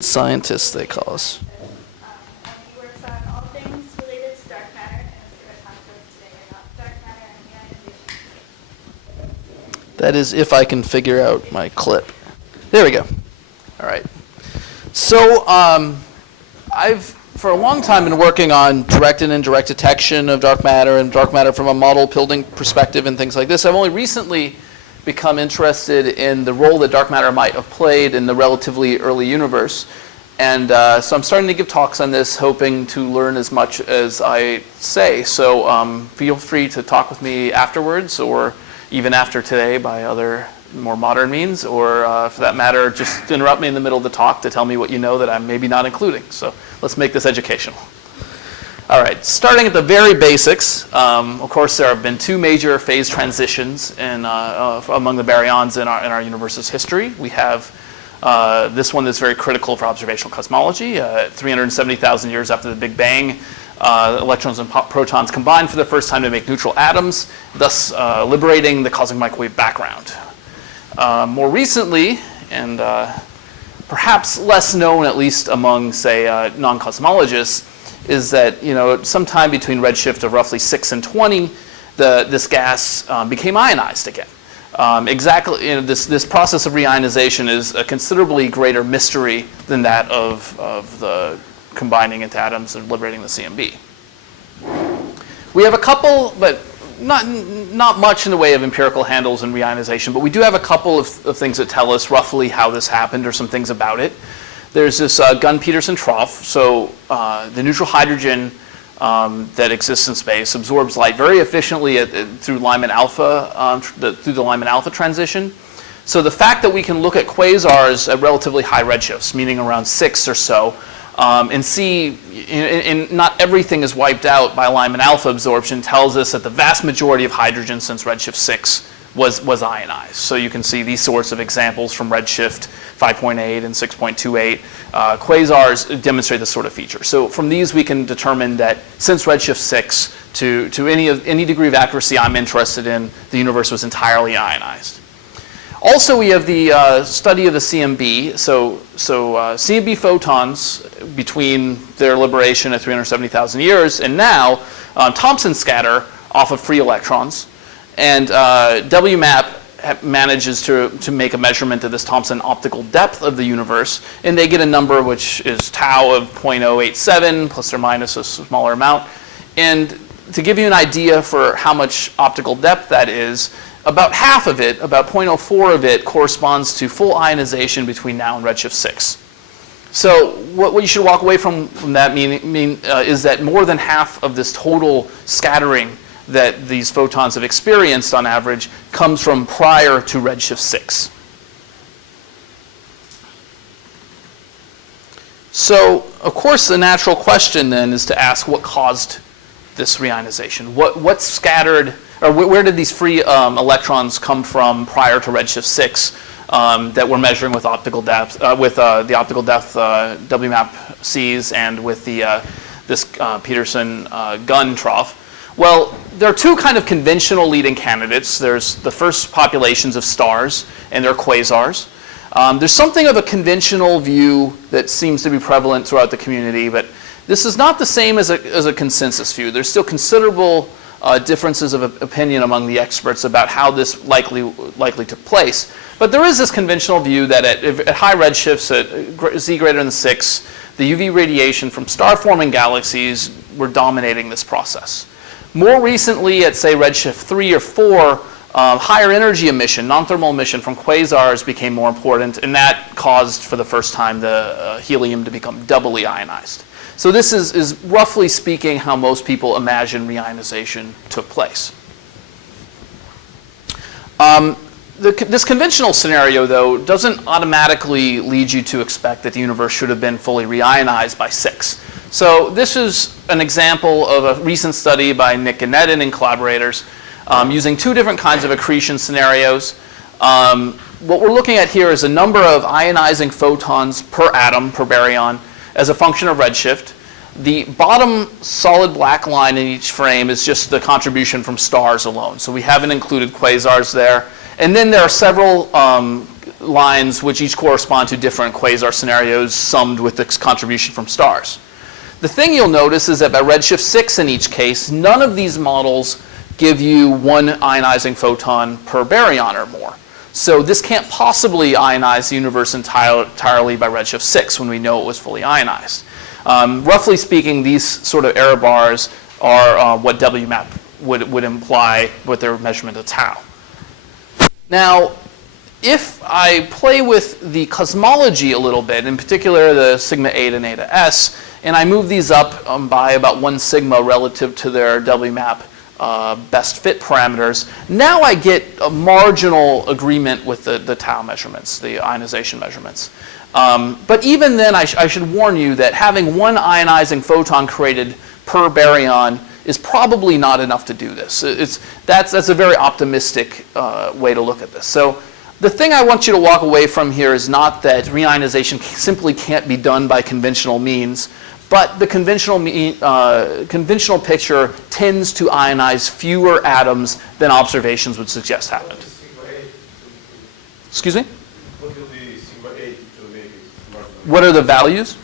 Scientists, they call us. He works on all things related to dark matter, and we're going to talk to us today about dark matter and ionization. That is, if I can figure out my clip. There we go. All right. So I've, for a long time, been working on direct and indirect detection of dark matter and dark matter from a model building perspective and things like this. I've only recently become interested in the role that dark matter might have played in the relatively early universe. And so I'm starting to give talks on this, hoping to learn as much as I say. So feel free to talk with me afterwards, or even after today by other more modern means, or for that matter, just interrupt me in the middle of the talk to tell me what you know that I'm maybe not including. So let's make this educational. All right, starting at the very basics, of course, there have been two major phase transitions among the baryons in our universe's history. We have this one that's very critical for observational cosmology. 370,000 years after the Big Bang, electrons and protons combined for the first time to make neutral atoms, thus liberating the cosmic microwave background. More recently, and perhaps less known, at least among, say, non-cosmologists, is that sometime between redshift of roughly 6 and 20, this gas became ionized again. This process of reionization is a considerably greater mystery than that of the combining into atoms and liberating the CMB. We have a couple, but not much in the way of empirical handles in reionization, but we do have a couple of things that tell us roughly how this happened or some things about it. There's this Gunn-Peterson trough. So the neutral hydrogen that exists in space absorbs light very efficiently through Lyman alpha, through the Lyman alpha transition. So the fact that we can look at quasars at relatively high redshifts, meaning around 6 or so, and see not everything is wiped out by Lyman alpha absorption, tells us that the vast majority of hydrogen since redshift 6 was ionized. So you can see these sorts of examples from redshift 5.8 and 6.28. Quasars demonstrate this sort of feature. So from these we can determine that since redshift 6 to any degree of accuracy I'm interested in, the universe was entirely ionized. Also, we have the study of the CMB. So CMB photons, between their liberation at 370,000 years and now, Thomson scatter off of free electrons. And WMAP manages to make a measurement of this Thomson optical depth of the universe, and they get a number which is tau of 0.087 plus or minus a smaller amount. And to give you an idea for how much optical depth that is, about half of it, about 0.04 of it, corresponds to full ionization between now and redshift 6. So what you should walk away from that is that more than half of this total scattering that these photons have experienced on average comes from prior to redshift 6. So, of course, the natural question then is to ask what caused this reionization. What scattered, or where did these free electrons come from prior to redshift 6 that we're measuring with optical depth, with the optical depth WMAP sees and with this Peterson Gunn trough? Well, there are two kind of conventional leading candidates. There's the first populations of stars, and they're quasars. There's something of a conventional view that seems to be prevalent throughout the community, but this is not the same as a consensus view. There's still considerable differences of opinion among the experts about how this likely took place. But there is this conventional view that at high redshifts, at Z greater than 6, the UV radiation from star-forming galaxies were dominating this process. More recently, at say redshift 3 or 4, higher energy emission, non-thermal emission from quasars became more important, and that caused, for the first time, the helium to become doubly ionized. So this is roughly speaking how most people imagine reionization took place. This conventional scenario, though, doesn't automatically lead you to expect that the universe should have been fully reionized by 6. So this is an example of a recent study by Nick Ganedin and collaborators using two different kinds of accretion scenarios. What we're looking at here is a number of ionizing photons per atom, per baryon, as a function of redshift. The bottom solid black line in each frame is just the contribution from stars alone. So we haven't included quasars there. And then there are several lines which each correspond to different quasar scenarios summed with this contribution from stars. The thing you'll notice is that by redshift 6 in each case, none of these models give you one ionizing photon per baryon or more. So this can't possibly ionize the universe entirely by redshift 6 when we know it was fully ionized. Roughly speaking, these sort of error bars are what WMAP would imply with their measurement of tau. Now, if I play with the cosmology a little bit, in particular the sigma A and eta S, and I move these up by about 1 sigma relative to their WMAP best fit parameters, now I get a marginal agreement with the tau measurements, the ionization measurements. But even then, I should warn you that having one ionizing photon created per baryon is probably not enough to do this. That's a very optimistic way to look at this. So the thing I want you to walk away from here is not that reionization simply can't be done by conventional means, but the conventional picture tends to ionize fewer atoms than observations would suggest happened. Excuse me? What are the values?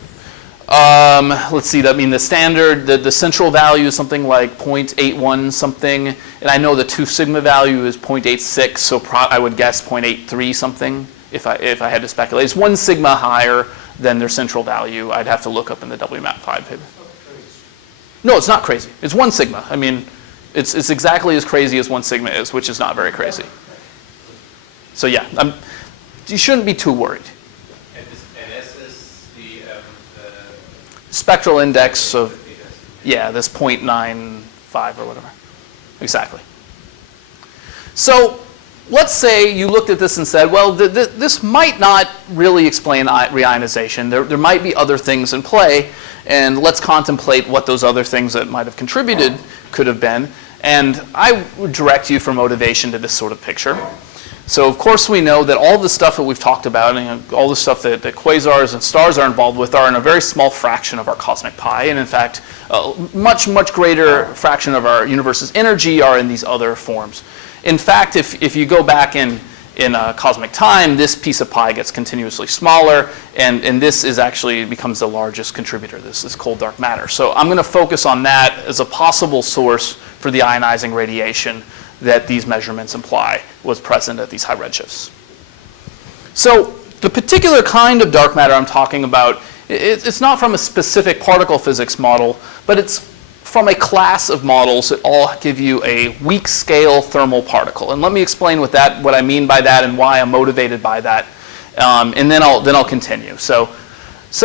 Let's see, I mean the standard, the central value is something like 0.81 something, and I know the 2 sigma value is 0.86, so I would guess 0.83 something if I had to speculate. It's 1 sigma higher than their central value. I'd have to look up in the WMAP5 paper. No, it's not crazy. It's 1 sigma. I mean, it's exactly as crazy as 1 sigma is, which is not very crazy. So yeah, you shouldn't be too worried. Spectral index of, yeah, this 0.95 or whatever. Exactly. So let's say you looked at this and said, well, this might not really explain reionization. There might be other things in play, and let's contemplate what those other things that might have contributed could have been. And I would direct you for motivation to this sort of picture. So of course we know that all the stuff that we've talked about, and all the stuff that quasars and stars are involved with, are in a very small fraction of our cosmic pie. And in fact, a much, much greater fraction of our universe's energy are in these other forms. In fact, if you go back in cosmic time, this piece of pie gets continuously smaller, and this is actually becomes the largest contributor. This is cold dark matter. So I'm going to focus on that as a possible source for the ionizing radiation that these measurements imply was present at these high redshifts. So the particular kind of dark matter I'm talking about, it's not from a specific particle physics model, but it's from a class of models that all give you a weak scale thermal particle. And let me explain what I mean by that and why I'm motivated by that, and then I'll continue. So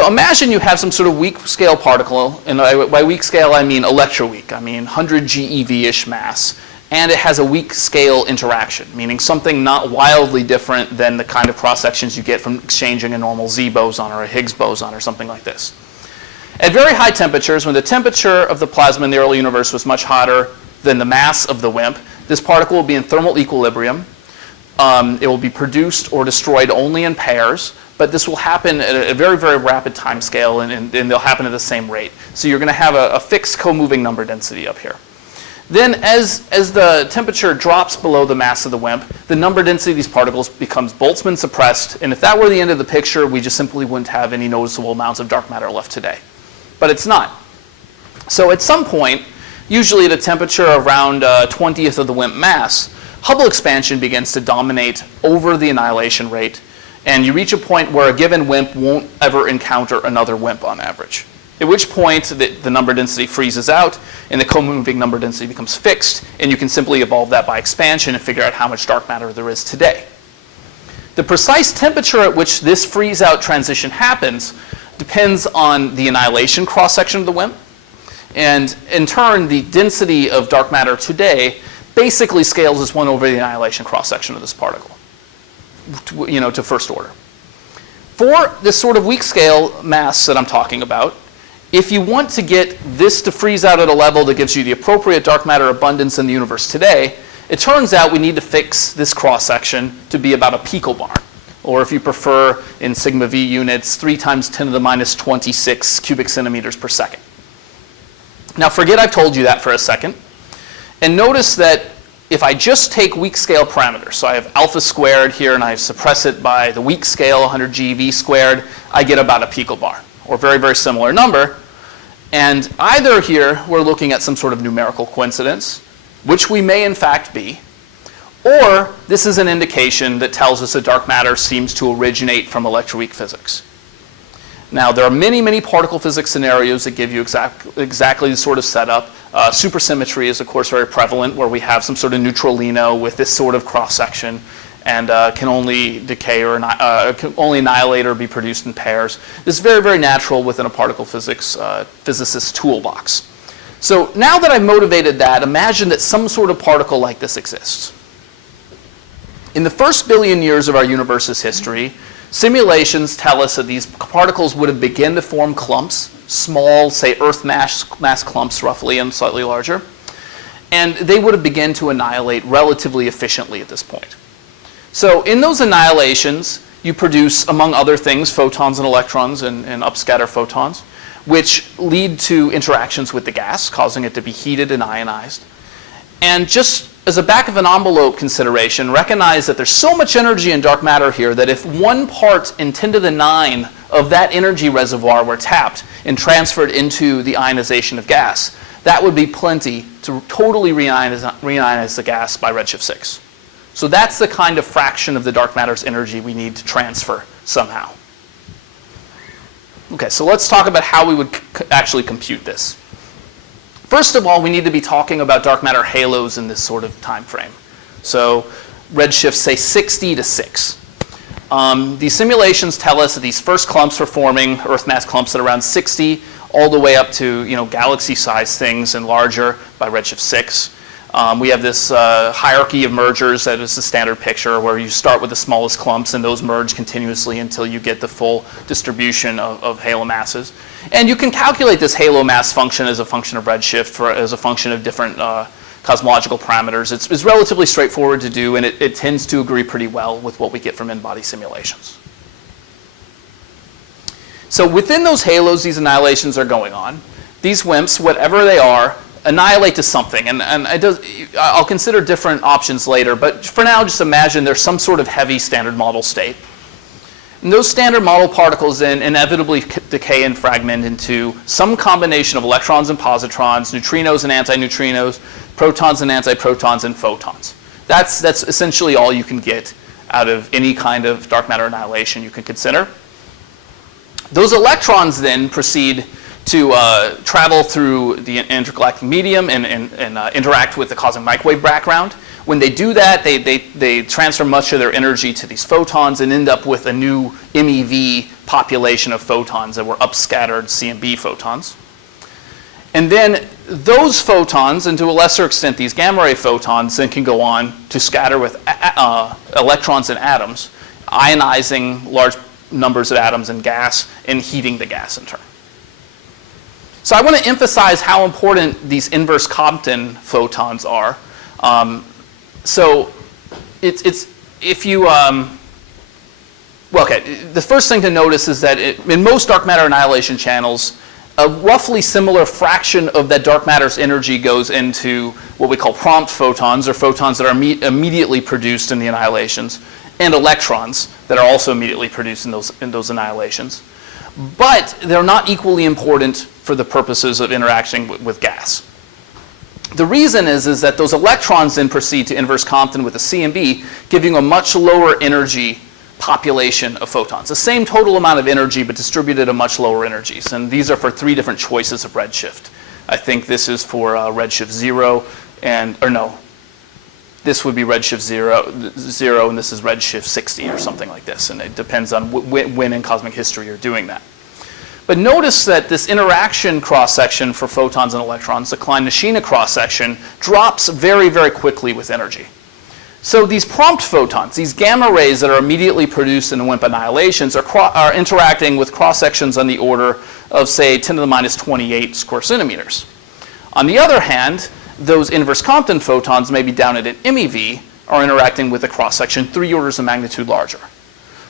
imagine you have some sort of weak scale particle, and by weak scale I mean electroweak. I mean 100 GeV-ish mass. And it has a weak scale interaction, meaning something not wildly different than the kind of cross-sections you get from exchanging a normal Z boson or a Higgs boson or something like this. At very high temperatures, when the temperature of the plasma in the early universe was much hotter than the mass of the WIMP, this particle will be in thermal equilibrium. It will be produced or destroyed only in pairs, but this will happen at a very, very rapid time scale, and they'll happen at the same rate. So you're going to have a fixed co-moving number density up here. Then as the temperature drops below the mass of the WIMP, the number density of these particles becomes Boltzmann suppressed, and if that were the end of the picture, we just simply wouldn't have any noticeable amounts of dark matter left today. But it's not. So at some point, usually at a temperature around 20th of the WIMP mass, Hubble expansion begins to dominate over the annihilation rate, and you reach a point where a given WIMP won't ever encounter another WIMP on average. At which point the number density freezes out and the co-moving number density becomes fixed, and you can simply evolve that by expansion and figure out how much dark matter there is today. The precise temperature at which this freeze-out transition happens depends on the annihilation cross-section of the WIMP, and in turn the density of dark matter today basically scales as 1 over the annihilation cross-section of this particle, to first order. For this sort of weak scale mass that I'm talking about, if you want to get this to freeze out at a level that gives you the appropriate dark matter abundance in the universe today, it turns out we need to fix this cross-section to be about a picobar, or if you prefer in sigma V units, 3 × 10 to the minus 26 cubic centimeters per second. Now forget I've told you that for a second, and notice that if I just take weak scale parameters, so I have alpha squared here and I suppress it by the weak scale, 100 GeV squared, I get about a picobar, or a very, very similar number. And either here we're looking at some sort of numerical coincidence, which we may in fact be, or this is an indication that tells us that dark matter seems to originate from electroweak physics. Now, there are many, many particle physics scenarios that give you exactly the sort of setup. Supersymmetry is, of course, very prevalent, where we have some sort of neutralino with this sort of cross-section and can only decay or can only annihilate or be produced in pairs. This is very, very natural within a particle physics physicist's toolbox. So now that I've motivated that, imagine that some sort of particle like this exists. In the first billion years of our universe's history, simulations tell us that these particles would have begun to form clumps, small, say, Earth mass clumps roughly and slightly larger, and they would have begun to annihilate relatively efficiently at this point. So in those annihilations, you produce, among other things, photons and electrons and upscatter photons, which lead to interactions with the gas, causing it to be heated and ionized. And just as a back of an envelope consideration, recognize that there's so much energy in dark matter here that if 1 part in 10 to the 9 of that energy reservoir were tapped and transferred into the ionization of gas, that would be plenty to totally reionize the gas by redshift 6. So that's the kind of fraction of the dark matter's energy we need to transfer somehow. Okay, so let's talk about how we would actually compute this. First of all, we need to be talking about dark matter halos in this sort of time frame. So redshift, say, 60 to 6. These simulations tell us that these first clumps are forming, Earth mass clumps at around 60, all the way up to galaxy-sized things and larger by redshift 6. We have this hierarchy of mergers that is the standard picture, where you start with the smallest clumps and those merge continuously until you get the full distribution of halo masses. And you can calculate this halo mass function as a function of redshift, or as a function of different cosmological parameters. It's relatively straightforward to do, and it tends to agree pretty well with what we get from in-body simulations. So within those halos, these annihilations are going on. These WIMPs, whatever they are, annihilate to something. And I'll consider different options later, but for now, just imagine there's some sort of heavy standard model state. And those standard model particles then inevitably decay and fragment into some combination of electrons and positrons, neutrinos and antineutrinos, protons and antiprotons, and photons. That's essentially all you can get out of any kind of dark matter annihilation you can consider. Those electrons then proceed to travel through the intergalactic medium and interact with the cosmic microwave background. When they do that, they transfer much of their energy to these photons and end up with a new MEV population of photons that were upscattered CMB photons. And then those photons, and to a lesser extent these gamma ray photons, then can go on to scatter with electrons and atoms, ionizing large numbers of atoms in gas and heating the gas in turn. So I want to emphasize how important these inverse Compton photons are. So if you, well, okay, the first thing to notice is that in most dark matter annihilation channels, a roughly similar fraction of that dark matter's energy goes into what we call prompt photons, or photons that are immediately produced in the annihilations, and electrons that are also immediately produced in those annihilations. But they're not equally important for the purposes of interacting with gas. The reason is that those electrons then proceed to inverse Compton with a CMB, giving a much lower energy population of photons. The same total amount of energy, but distributed at much lower energies. And these are for 3 different choices of redshift. I think this is for redshift 0, this would be redshift 0, and this is redshift 60 or something like this. And it depends on when in cosmic history you're doing that. But notice that this interaction cross-section for photons and electrons, the Klein-Nishina cross-section, drops very, very quickly with energy. So these prompt photons, these gamma rays that are immediately produced in the WIMP annihilations, are interacting with cross-sections on the order of, say, 10 to the minus 28 square centimeters. On the other hand, those inverse Compton photons, maybe down at an MEV, are interacting with a cross-section 3 orders of magnitude larger.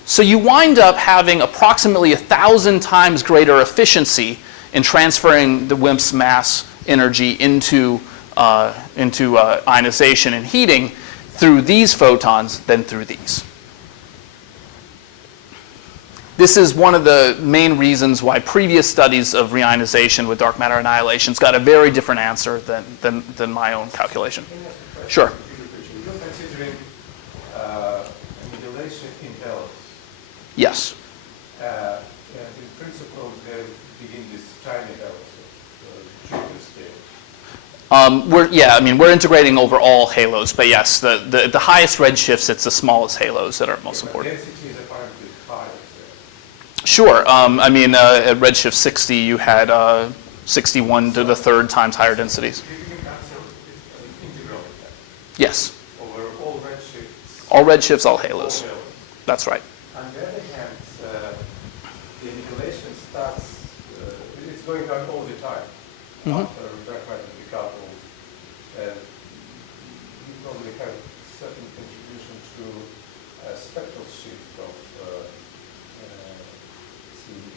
So you wind up having approximately 1,000 times greater efficiency in transferring the WIMP's mass energy into ionization and heating through these photons than through these. This is one of the main reasons why previous studies of reionization with dark matter annihilations got a very different answer than my own calculation. Sure. You're considering annihilation in L. Yes. And in principle, they begin this tiny L, Jupiter scale. We're integrating over all halos, but yes, the highest redshifts, it's the smallest halos that are most important. Density is apparently higher. Sure. At redshift 60, you had 61 to the third times higher densities. You can answer integral effect Yes. over all redshifts. All redshifts, all halos. All halos. That's right. On the other hand, the annihilation starts, it's going on all the time. After dark matter decoupled, you probably have certain contribution to a spectral shift of CMB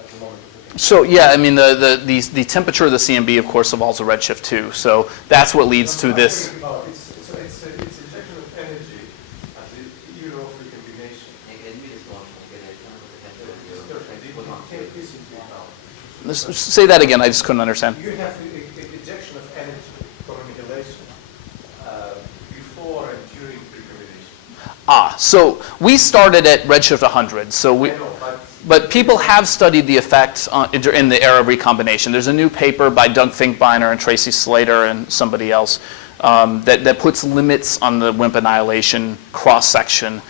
at the moment of the So the temperature of the CMB, of course, evolves a redshift too. So that's what leads to this. It's injection of energy at the era of recombination. Take this into account. Say that again. I just couldn't understand. You have the injection of energy for annihilation before and during recombination. So we started at redshift 100. So we. I know, But people have studied the effects in the era of recombination. There's a new paper by Doug Finkbeiner and Tracy Slater and somebody else that puts limits on the WIMP annihilation cross-section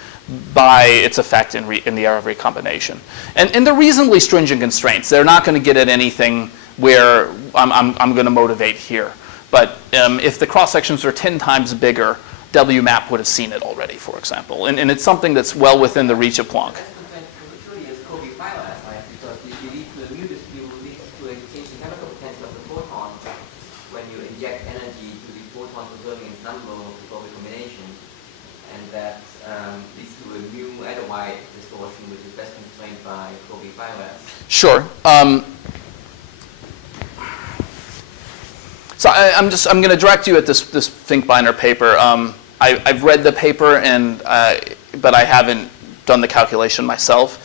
by its effect in the era of recombination. And they're reasonably stringent constraints. They're not going to get at anything where I'm going to motivate here. But if the cross-sections are 10 times bigger, WMAP would have seen it already, for example. And it's something that's well within the reach of Planck. Sure. So I'm going to direct you at this Finkbeiner paper. I've read the paper, but I haven't done the calculation myself.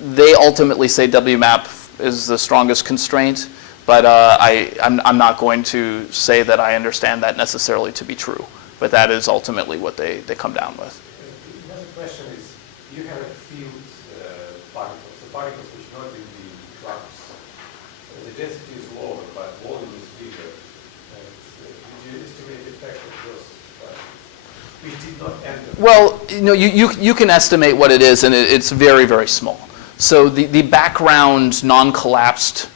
They ultimately say WMAP is the strongest constraint, but I'm not going to say that I understand that necessarily to be true. But that is ultimately what they come down with. Another question is, you have field particles, the particles which are not in the flux. The density is lower, but volume is bigger. Did you estimate the effect of those particles? We did not enter. Well, you can estimate what it is, and it's very, very small. So the background non-collapsed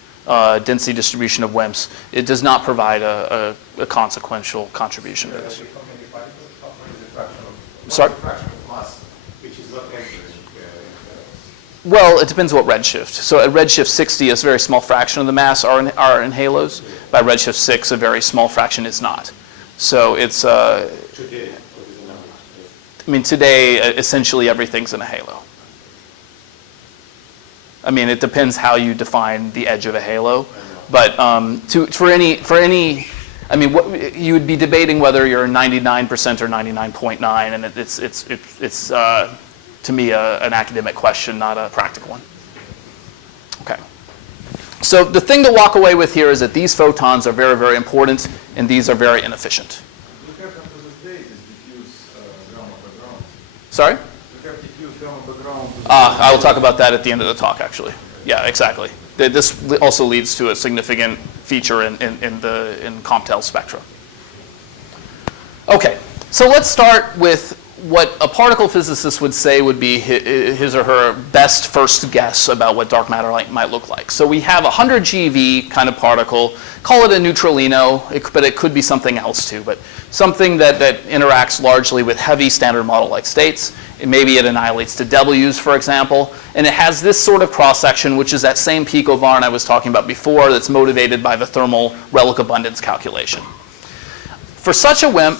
density distribution of WIMPs, it does not provide a consequential contribution to this. How many particles? How many is the fraction of? Sorry? The fraction of mass, which is not entering. Well, it depends what redshift. So at redshift 60, a very small fraction of the mass are in halos. By redshift 6, a very small fraction is not. So it's Today, what is the number? Today essentially everything's in a halo. It depends how you define the edge of a halo, but for any, what you would be debating whether you're 99% or 99.9, and it's to me an academic question, not a practical one. Okay. So the thing to walk away with here is that these photons are very, very important, and these are very inefficient. Sorry? I will talk about that at the end of the talk, actually. Yeah, exactly. This also leads to a significant feature in Compton's spectra. Okay, so let's start with what a particle physicist would say would be his or her best first guess about what dark matter might look like. So we have a 100 GeV kind of particle, call it a neutralino, but it could be something else too, but something that interacts largely with heavy standard model-like states. Maybe it annihilates to W's, for example, and it has this sort of cross-section, which is that same picovarn I was talking about before that's motivated by the thermal relic abundance calculation. For such a WIMP,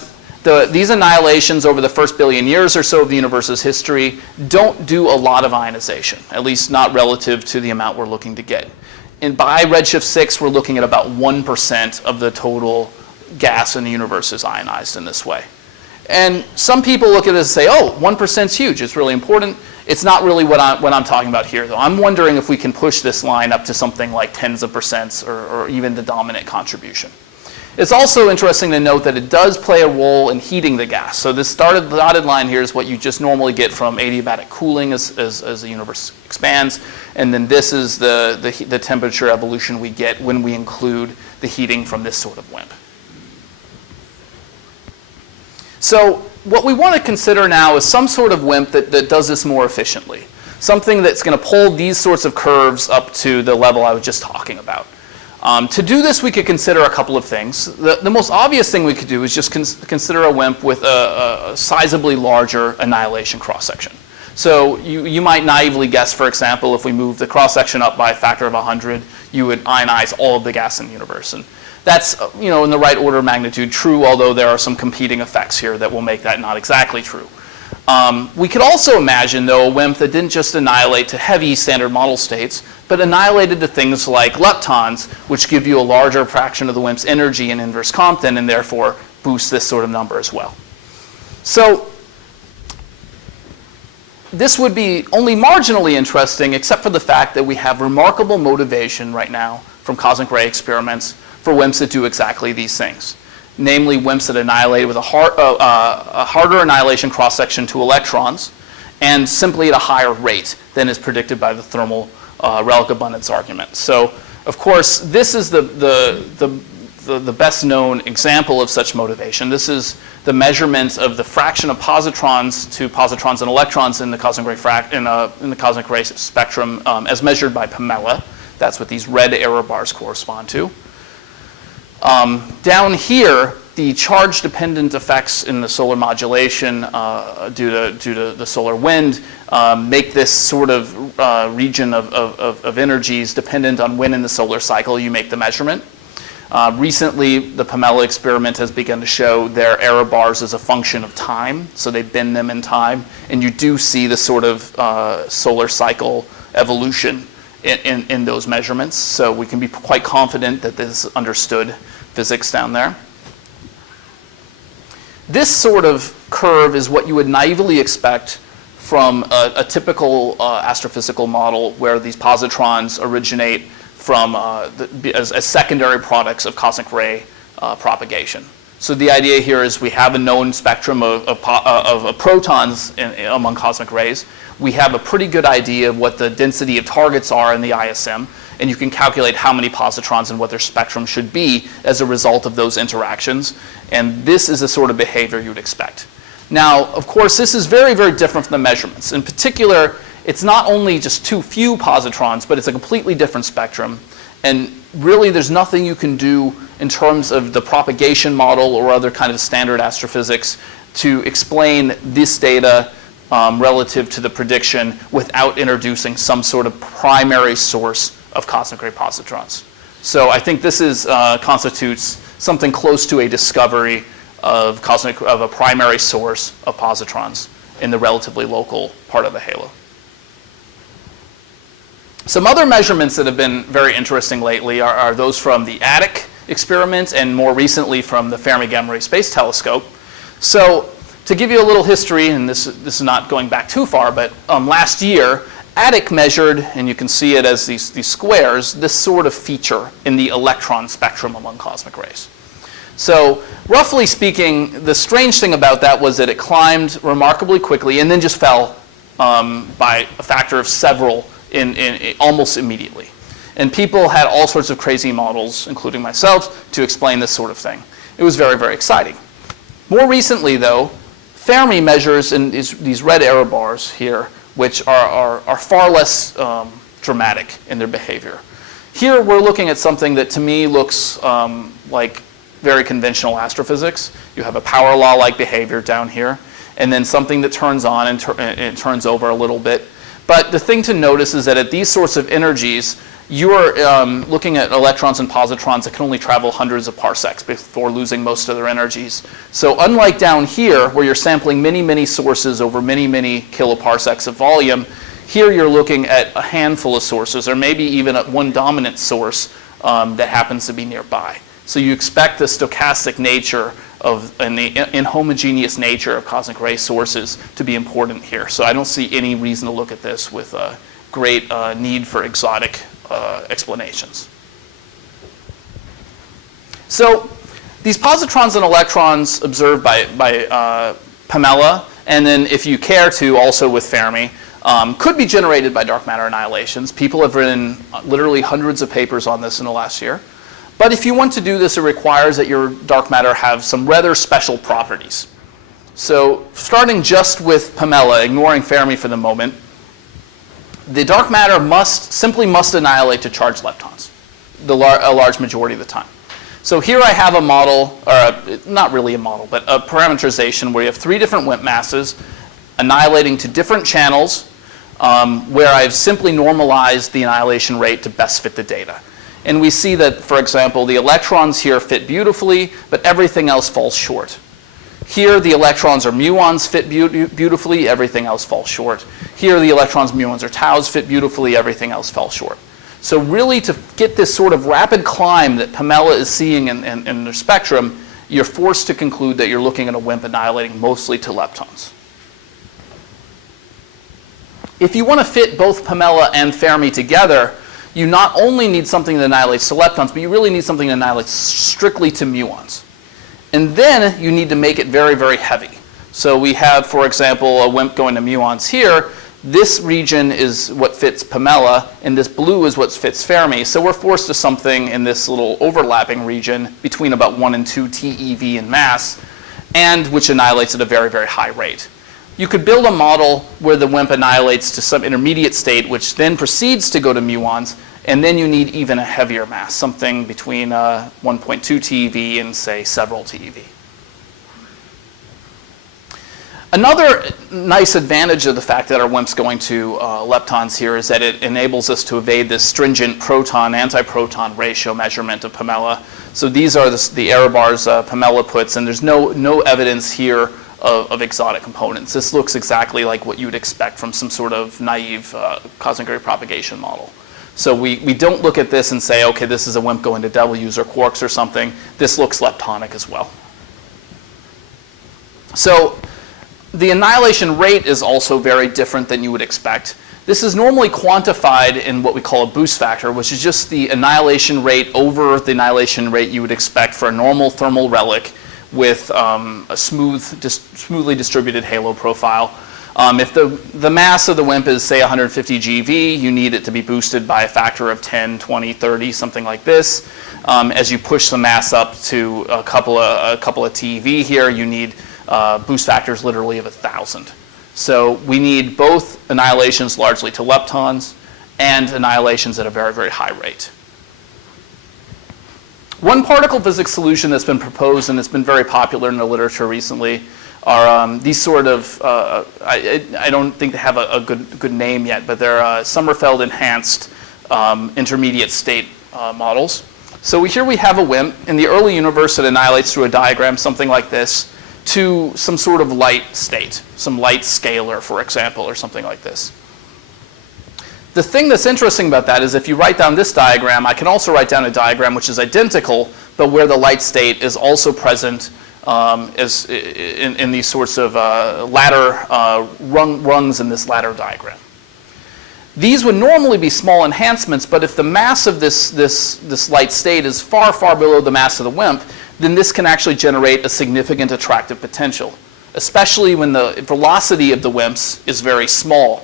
these annihilations over the first billion years or so of the universe's history don't do a lot of ionization, at least not relative to the amount we're looking to get. And by redshift 6, we're looking at about 1% of the total gas in the universe is ionized in this way. And some people look at this and say, oh, 1% is huge, it's really important. It's not really what I'm talking about here, though. I'm wondering if we can push this line up to something like tens of percents or even the dominant contribution. It's also interesting to note that it does play a role in heating the gas. So this dotted line here is what you just normally get from adiabatic cooling as the universe expands. And then this is the temperature evolution we get when we include the heating from this sort of WIMP. So what we want to consider now is some sort of WIMP that does this more efficiently. Something that's going to pull these sorts of curves up to the level I was just talking about. To do this, we could consider a couple of things. The most obvious thing we could do is just consider a WIMP with a sizably larger annihilation cross-section. So you might naively guess, for example, if we move the cross-section up by a factor of 100, you would ionize all of the gas in the universe. And that's, in the right order of magnitude true, although there are some competing effects here that will make that not exactly true. We could also imagine, though, a WIMP that didn't just annihilate to heavy standard model states, but annihilated to things like leptons, which give you a larger fraction of the WIMP's energy in inverse Compton, and therefore boost this sort of number as well. So this would be only marginally interesting, except for the fact that we have remarkable motivation right now from cosmic ray experiments for WIMPs that do exactly these things. Namely, WIMPs that annihilate with a harder annihilation cross-section to electrons, and simply at a higher rate than is predicted by the thermal relic abundance argument. So, of course, this is the best known example of such motivation. This is the measurement of the fraction of positrons to positrons and electrons in the cosmic ray spectrum as measured by Pamela. That's what these red error bars correspond to. Down here, the charge-dependent effects in the solar modulation due to the solar wind make this sort of region of energies dependent on when in the solar cycle you make the measurement. Recently, the Pamela experiment has begun to show their error bars as a function of time, so they bend them in time, and you do see the sort of solar cycle evolution in those measurements. So we can be quite confident that this is understood physics down there. This sort of curve is what you would naively expect from a typical astrophysical model where these positrons originate from as secondary products of cosmic ray propagation. So the idea here is we have a known spectrum of protons among cosmic rays. We have a pretty good idea of what the density of targets are in the ISM, and you can calculate how many positrons and what their spectrum should be as a result of those interactions. And this is the sort of behavior you would expect. Now, of course, this is very, very different from the measurements. In particular, it's not only just too few positrons, but it's a completely different spectrum. And really, there's nothing you can do in terms of the propagation model or other kind of standard astrophysics to explain this data relative to the prediction without introducing some sort of primary source of cosmic ray positrons. So I think this constitutes something close to a discovery of a primary source of positrons in the relatively local part of the halo. Some other measurements that have been very interesting lately are those from the ATIC experiment and more recently from the Fermi Gamma Ray Space Telescope. So to give you a little history, and this is not going back too far, but last year, ATIC measured, and you can see it as these squares, this sort of feature in the electron spectrum among cosmic rays. So roughly speaking, the strange thing about that was that it climbed remarkably quickly and then just fell by a factor of several in almost immediately. And people had all sorts of crazy models, including myself, to explain this sort of thing. It was very, very exciting. More recently, though, Fermi measures in these red error bars here, which are far less dramatic in their behavior. Here we're looking at something that to me looks like very conventional astrophysics. You have a power law-like behavior down here, and then something that turns on and it turns over a little bit. But the thing to notice is that at these sorts of energies, you are looking at electrons and positrons that can only travel hundreds of parsecs before losing most of their energies. So unlike down here, where you're sampling many, many sources over many, many kiloparsecs of volume, Here you're looking at a handful of sources, or maybe even at one dominant source that happens to be nearby. So you expect the stochastic nature and the inhomogeneous nature of cosmic ray sources to be important here. So I don't see any reason to look at this with a great need for exotic explanations. So these positrons and electrons observed by Pamela, and then if you care to, also with Fermi, could be generated by dark matter annihilations. People have written literally hundreds of papers on this in the last year. But if you want to do this, it requires that your dark matter have some rather special properties. So starting just with Pamela, ignoring Fermi for the moment, the dark matter simply must annihilate to charged leptons a large majority of the time. So here I have a model, or not really a model, but a parameterization where you have 3 different WIMP masses annihilating to different channels where I've simply normalized the annihilation rate to best fit the data. And we see that, for example, the electrons here fit beautifully, but everything else falls short. Here, the electrons or muons fit beautifully, everything else falls short. Here, the electrons, muons, or taus fit beautifully, everything else falls short. So really, to get this sort of rapid climb that Pamela is seeing in the spectrum, you're forced to conclude that you're looking at a WIMP annihilating mostly to leptons. If you want to fit both Pamela and Fermi together, you not only need something that annihilates to leptons, but you really need something that annihilates strictly to muons. And then you need to make it very, very heavy. So we have, for example, a WIMP going to muons here. This region is what fits Pamela, and this blue is what fits Fermi. So we're forced to something in this little overlapping region between about 1 and 2 TeV in mass, and which annihilates at a very, very high rate. You could build a model where the WIMP annihilates to some intermediate state, which then proceeds to go to muons, and then you need even a heavier mass, something between 1.2 TeV and, say, several TeV. Another nice advantage of the fact that our WIMP's going to leptons here is that it enables us to evade this stringent proton-antiproton ratio measurement of Pamela. So these are the error bars Pamela puts, and there's no evidence here of exotic components. This looks exactly like what you would expect from some sort of naive cosmic ray propagation model. So we don't look at this and say, okay, this is a WIMP going to W's or quarks or something. This looks leptonic as well. So the annihilation rate is also very different than you would expect. This is normally quantified in what we call a boost factor, which is just the annihilation rate over the annihilation rate you would expect for a normal thermal relic with a smoothly distributed halo profile. If the mass of the WIMP is, say, 150 GeV, you need it to be boosted by a factor of 10, 20, 30, something like this. As you push the mass up to a couple of TeV here, you need boost factors literally of 1,000. So we need both annihilations largely to leptons and annihilations at a very, very high rate. One particle physics solution that's been proposed and it's been very popular in the literature recently are these sort of, I don't think they have a good name yet, but they're Sommerfeld enhanced intermediate state models. So here we have a WIMP. In the early universe, it annihilates through a diagram, something like this, to some sort of light state, some light scalar, for example, or something like this. The thing that's interesting about that is if you write down this diagram, I can also write down a diagram which is identical, but where the light state is also present as in these sorts of ladder rungs in this ladder diagram. These would normally be small enhancements, but if the mass of this light state is far, far below the mass of the WIMP, then this can actually generate a significant attractive potential, especially when the velocity of the WIMPs is very small.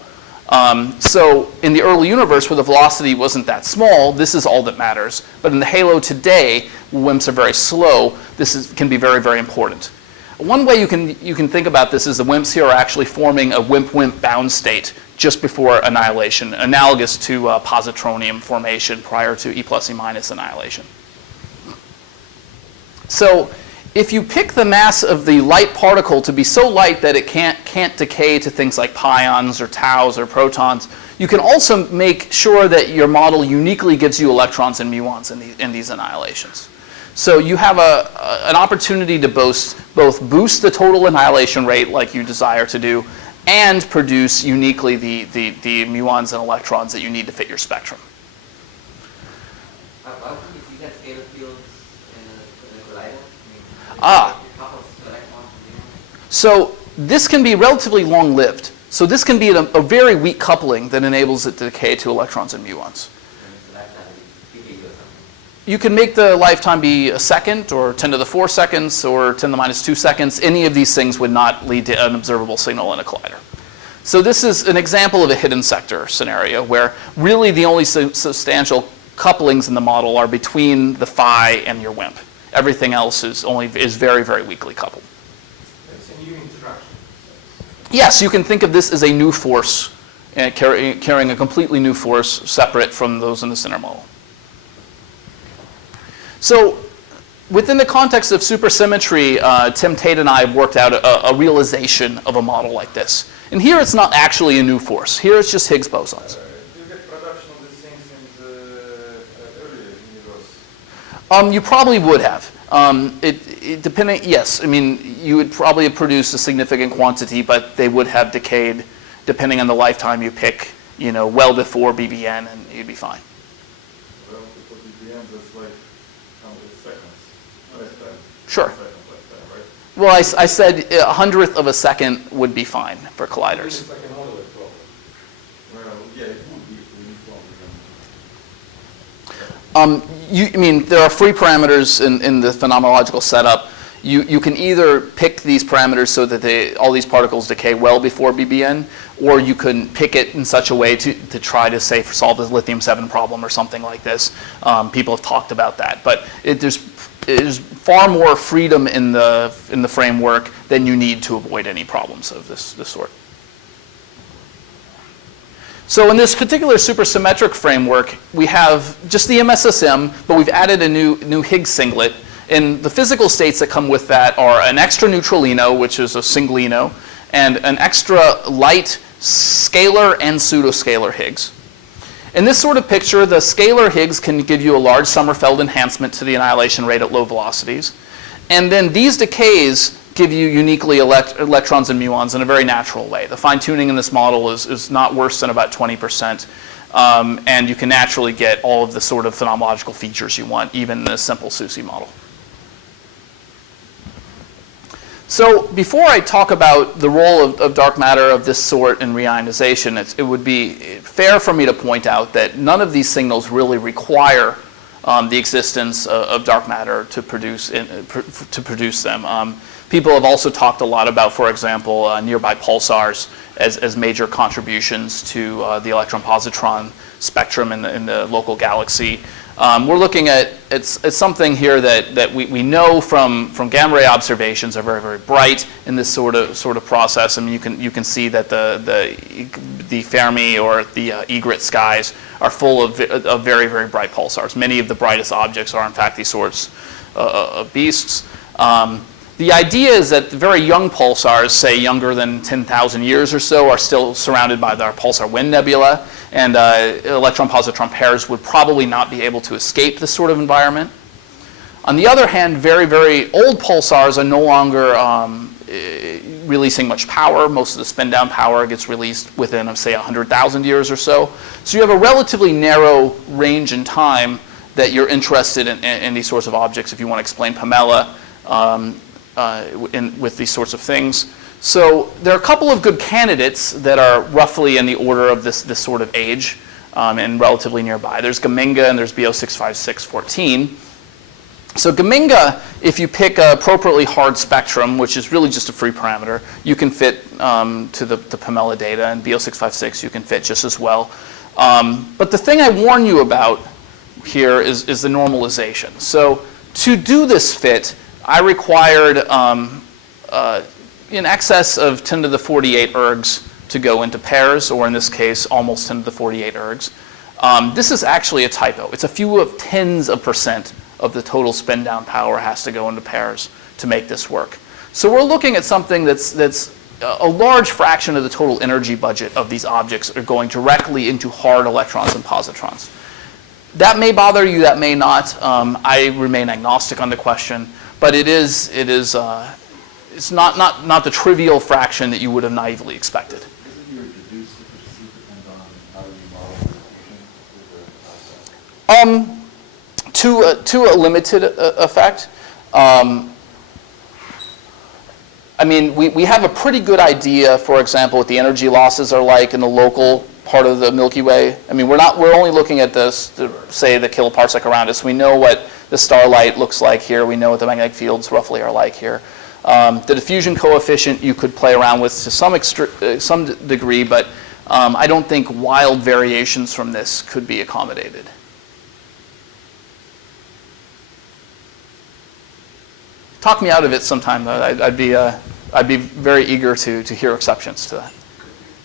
So in the early universe where the velocity wasn't that small, this is all that matters. But in the halo today, WIMPs are very slow. This can be very, very important. One way you can think about this is the WIMPs here are actually forming a WIMP-WIMP bound state just before annihilation, analogous to positronium formation prior to E+ E- annihilation. So if you pick the mass of the light particle to be so light that it can't decay to things like pions or taus or protons, you can also make sure that your model uniquely gives you electrons and muons in these annihilations. So you have an opportunity to both boost the total annihilation rate like you desire to do, and produce uniquely the muons and electrons that you need to fit your spectrum. How can you see that scalar fields in a collider? So this can be relatively long-lived. So this can be a very weak coupling that enables it to decay to electrons and muons. You can make the lifetime be a second, or 10 to the 4 seconds, or 10 to the minus 2 seconds. Any of these things would not lead to an observable signal in a collider. So this is an example of a hidden sector scenario where really the only substantial couplings in the model are between the phi and your WIMP. Everything else is very, very weakly coupled. It's a new interaction. Yes, you can think of this as a new force, carrying a completely new force separate from those in the center model. So within the context of supersymmetry, Tim Tate and I have worked out a realization of a model like this. And here it's not actually a new force. Here it's just Higgs bosons. Do you get production of these things in the earlier universe? You probably would have. Depending, yes. I mean, you would probably have produced a significant quantity, but they would have decayed, depending on the lifetime you pick, well before BBN, and you'd be fine. Well, before BBN, that's like how many seconds? Lifetime. Sure. Second lifetime, right? Well, I said 100th of a second would be fine for colliders. It's like an order problem. Well, yeah, it would be if we informed I mean, there are free parameters in the phenomenological setup. You can either pick these parameters so that all these particles decay well before BBN, or you can pick it in such a way to try to, say, solve the lithium-7 problem or something like this. People have talked about that. But there's far more freedom in the framework than you need to avoid any problems of this sort. So in this particular supersymmetric framework, we have just the MSSM, but we've added a new Higgs singlet. And the physical states that come with that are an extra neutralino, which is a singlino, and an extra light scalar and pseudoscalar Higgs. In this sort of picture, the scalar Higgs can give you a large Sommerfeld enhancement to the annihilation rate at low velocities. And then these decays give you uniquely electrons and muons in a very natural way. The fine-tuning in this model is not worse than about 20%. And you can naturally get all of the sort of phenomenological features you want, even in a simple SUSY model. So before I talk about the role of dark matter of this sort in reionization, it would be fair for me to point out that none of these signals really require the existence of dark matter to produce them. People have also talked a lot about, for example, nearby pulsars as major contributions to the electron-positron spectrum in the local galaxy. We're looking at something here that we know from gamma ray observations are very, very bright in this sort of process. I mean, you can see that the Fermi or the egret skies are full of very, very bright pulsars. Many of the brightest objects are, in fact, these sorts of beasts. The idea is that the very young pulsars, say younger than 10,000 years or so, are still surrounded by our pulsar wind nebula, and electron-positron pairs would probably not be able to escape this sort of environment. On the other hand, very, very old pulsars are no longer releasing much power. Most of the spin-down power gets released within, say, 100,000 years or so. So you have a relatively narrow range in time that you're interested in these sorts of objects if you want to explain Pamela with these sorts of things. So there are a couple of good candidates that are roughly in the order of this sort of age and relatively nearby. There's Gaminga and there's B065614. So Gaminga, if you pick an appropriately hard spectrum, which is really just a free parameter, you can fit to the Pamela data, and B0656 you can fit just as well. But the thing I warn you about here is the normalization. So to do this fit, I required in excess of 10 to the 48 ergs to go into pairs, or in this case, almost 10 to the 48 ergs. This is actually a typo. It's a few of tens of percent of the total spin down power has to go into pairs to make this work. So we're looking at something that's a large fraction of the total energy budget of these objects are going directly into hard electrons and positrons. That may bother you, that may not. I remain agnostic on the question, but it is it's not the trivial fraction that you would have naively expected. Doesn't your deduced efficiency depend on how you model the efficient? To a limited effect. I mean, we have a pretty good idea, for example, what the energy losses are like in the local part of the Milky Way. I mean, we're only looking at this, say, the kiloparsec around us. We know what the starlight looks like here. We know what the magnetic fields roughly are like here. The diffusion coefficient you could play around with to some degree, but I don't think wild variations from this could be accommodated. Talk me out of it sometime, though. I'd be very eager to hear exceptions to that.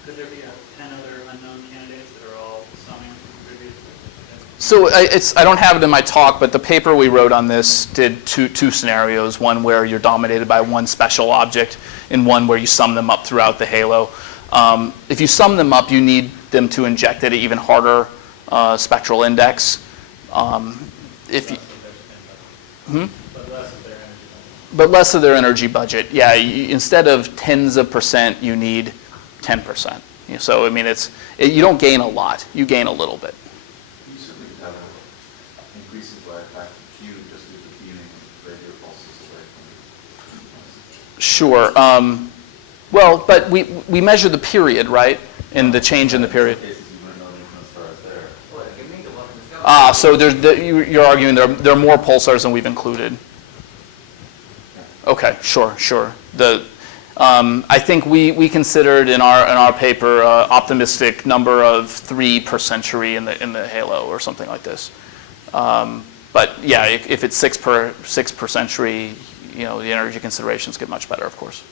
Could there be 10 other unknown candidates that are all summing from previous? So I don't have it in my talk, but the paper we wrote on this did two scenarios, one where you're dominated by one special object and one where you sum them up throughout the halo. If you sum them up, you need them to inject at an even harder spectral index. If you, But less of their energy budget. Yeah, instead of tens of percent, you need 10%. So I mean, you don't gain a lot. You gain a little bit. You certainly could have increases by a factor Q just with the beaming radio pulses away from Sure. Well, but we measure the period, right? And the change in the period. In cases you wouldn't know neutron stars there. Well, you can make the one in the sky. So you're arguing there are more pulsars than we've included. Okay, sure. I think we considered in our paper optimistic number of 3 per century in the halo or something like this. But yeah, if it's 6 per century, the energy considerations get much better, of course.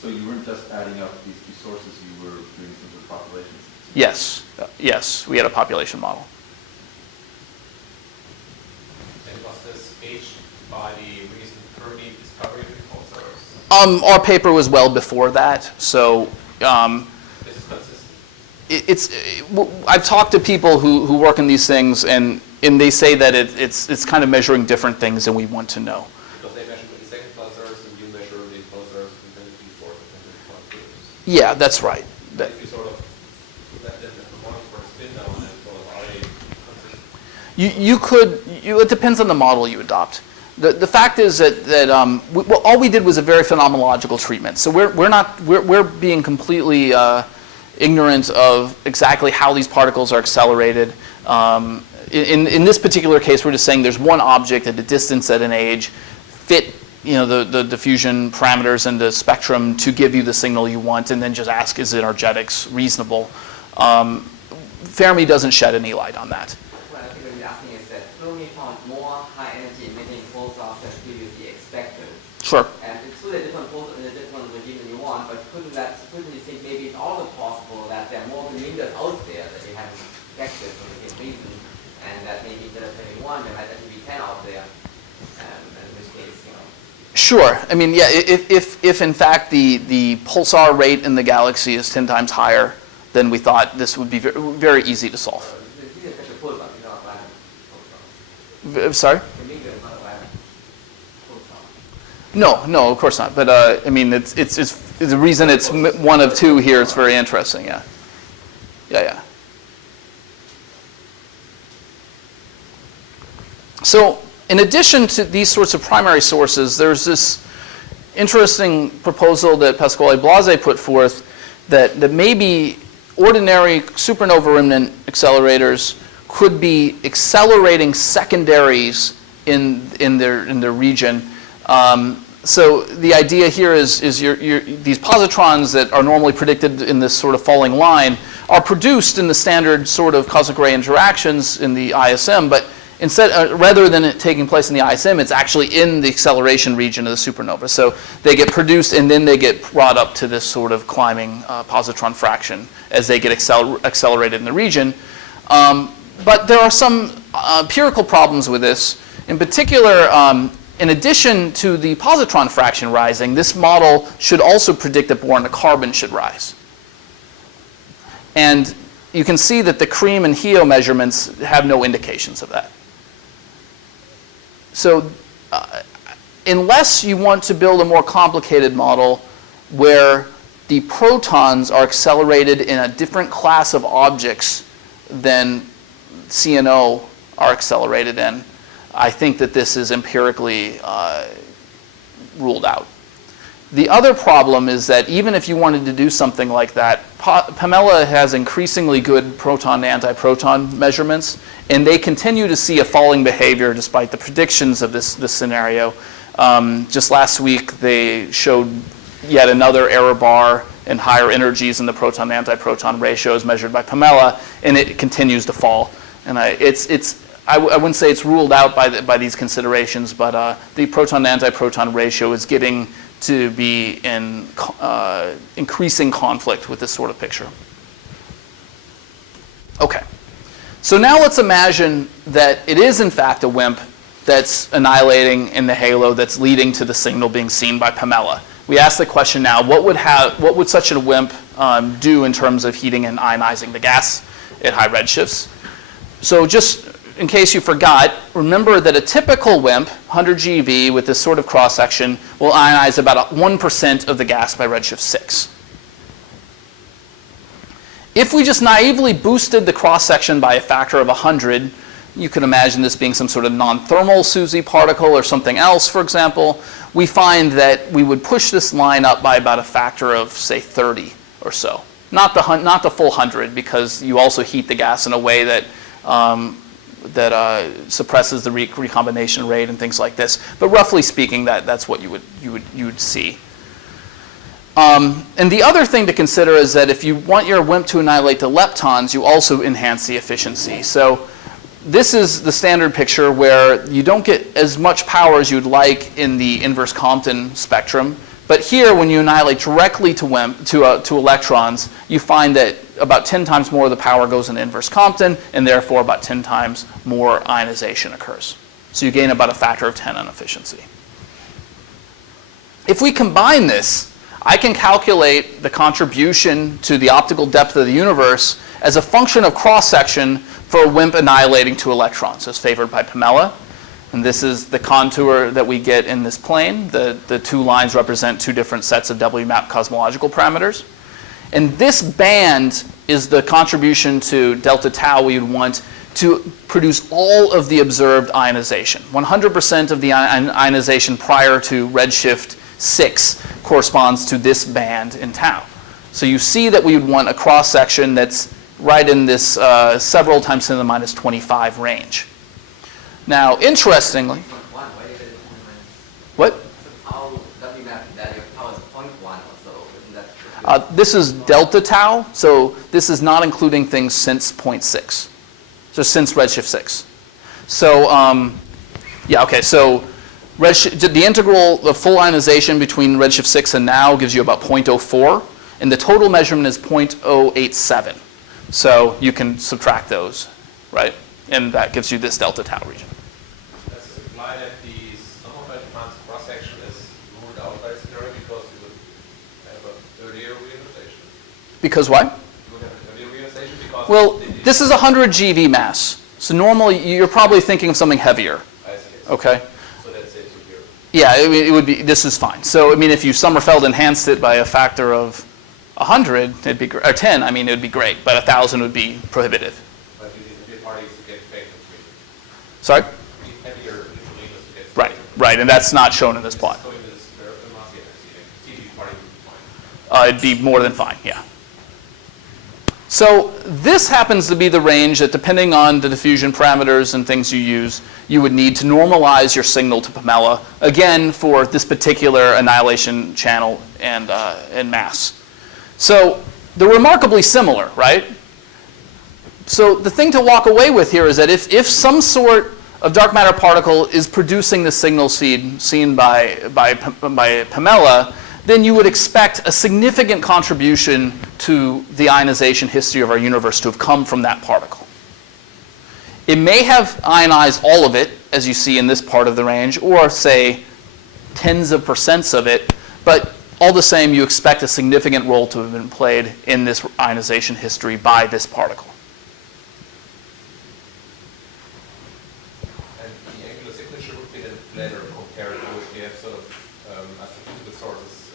So you weren't just adding up these two sources, you were doing some sort of populations? Yes, we had a population model. And was this gauged by the recent Fermi discovery of the pulsars? Our paper was well before that, so This is consistent. I've talked to people who work in these things, and they say that it's kind of measuring different things than we want to know. Because they measure the second pulsars and you measure the pulsars within the P4 and the P1. Yeah, that's right. If you sort of let them monitor spin down and sort of are they consistent? It depends on the model you adopt. The fact is that all we did was a very phenomenological treatment. So we're being completely ignorant of exactly how these particles are accelerated. In this particular case, we're just saying there's one object at a distance at an age, fit the diffusion parameters in the spectrum to give you the signal you want, and then just ask, is energetics reasonable? Fermi doesn't shed any light on that. What I think what you're asking is that Fermi found more high energy emitting pulsars than previously expected. Sure. And it's still a different pulsar in a different regime than you want, but couldn't you think maybe it's also possible that there are more reminders out there that you haven't expected for the same reason, and that maybe instead of 21, there might actually be 10 out there, and in which case, Sure. I mean, yeah, if in fact the pulsar rate in the galaxy is 10 times higher than we thought, this would be very easy to solve. these are just a pulsar, these are not random pulsars. Sorry? Reminder is not a random pulsar. No, of course not. But I mean, it's the reason it's one of two here. It's very interesting. Yeah. So, in addition to these sorts of primary sources, there's this interesting proposal that Pasquale Blase put forth that maybe ordinary supernova remnant accelerators could be accelerating secondaries in their region. So the idea here is these positrons that are normally predicted in this sort of falling line are produced in the standard sort of cosmic ray interactions in the ISM, but instead, rather than it taking place in the ISM, it's actually in the acceleration region of the supernova. So they get produced and then they get brought up to this sort of climbing positron fraction as they get accelerated in the region. But there are some empirical problems with this. In particular, in addition to the positron fraction rising, this model should also predict that boron to carbon should rise. And you can see that the cream and Heo measurements have no indications of that. So unless you want to build a more complicated model where the protons are accelerated in a different class of objects than CNO are accelerated in, I think that this is empirically ruled out. The other problem is that even if you wanted to do something like that, Pamela has increasingly good proton to antiproton measurements, and they continue to see a falling behavior despite the predictions of this scenario. Just last week, they showed yet another error bar and higher energies in the proton to antiproton ratios measured by Pamela, and it continues to fall. And I wouldn't say it's ruled out by these considerations, but the proton to antiproton ratio is getting to be in increasing conflict with this sort of picture. Okay, so now let's imagine that it is in fact a WIMP that's annihilating in the halo that's leading to the signal being seen by Pamela. We ask the question now, what would such a WIMP do in terms of heating and ionizing the gas at high redshifts? So just in case you forgot, remember that a typical WIMP, 100 GeV with this sort of cross-section, will ionize about 1% of the gas by redshift 6. If we just naively boosted the cross-section by a factor of 100, you could imagine this being some sort of non-thermal SUSY particle or something else, for example, we find that we would push this line up by about a factor of, say, 30 or so. Not the full 100, because you also heat the gas in a way that suppresses the recombination rate and things like this. But roughly speaking, that's what you would see. And the other thing to consider is that if you want your WIMP to annihilate the leptons, you also enhance the efficiency. So this is the standard picture where you don't get as much power as you'd like in the inverse Compton spectrum. But here, when you annihilate directly to WIMP, to electrons, you find that about 10 times more of the power goes in inverse Compton, and therefore about 10 times more ionization occurs. So you gain about a factor of 10 on efficiency. If we combine this, I can calculate the contribution to the optical depth of the universe as a function of cross-section for a WIMP annihilating to electrons, as favored by Pamela. And this is the contour that we get in this plane. The two lines represent two different sets of WMAP cosmological parameters. And this band is the contribution to delta tau we would want to produce all of the observed ionization. 100% of the ionization prior to redshift 6 corresponds to this band in tau. So you see that we would want a cross-section that's right in this several times 10 to the minus 25 range. Now, interestingly, what? This is delta tau, so this is not including things since 0.6, so since redshift 6. So, yeah, okay, so the integral, the full ionization between redshift 6 and now gives you about 0.04, and the total measurement is 0.087. So you can subtract those, right? And that gives you this delta tau region. Does this imply that the sum of electrons cross-section is ruled out by this theory because you would have an earlier reionization? Because what? You would have an earlier reionization because... Well, this is 100 GeV mass. So normally you're probably thinking of something heavier. I see. Okay? So that saves you here. Yeah, it would be, this is fine. So, I mean, if you Sommerfeld enhanced it by a factor of 100, it'd be, or 10, I mean, it would be great, but 1,000 would be prohibitive. But you need heavier particles to get spectrum free. Sorry? You need heavier neutralinos to get spectrum Right, free. right, and that's not shown in this plot. So in this mass, yeah, I see. Particles would be fine. It'd be more than fine, yeah. So this happens to be the range that, depending on the diffusion parameters and things you use, you would need to normalize your signal to Pamela, again, for this particular annihilation channel and mass. So they're remarkably similar, right? So the thing to walk away with here is that if some sort of dark matter particle is producing the signal seed seen by Pamela, then you would expect a significant contribution to the ionization history of our universe to have come from that particle. It may have ionized all of it, as you see in this part of the range, or say tens of percents of it, but all the same, you expect a significant role to have been played in this ionization history by this particle. And the angular signature temperature would be then better compared to if sort of astrophysical sources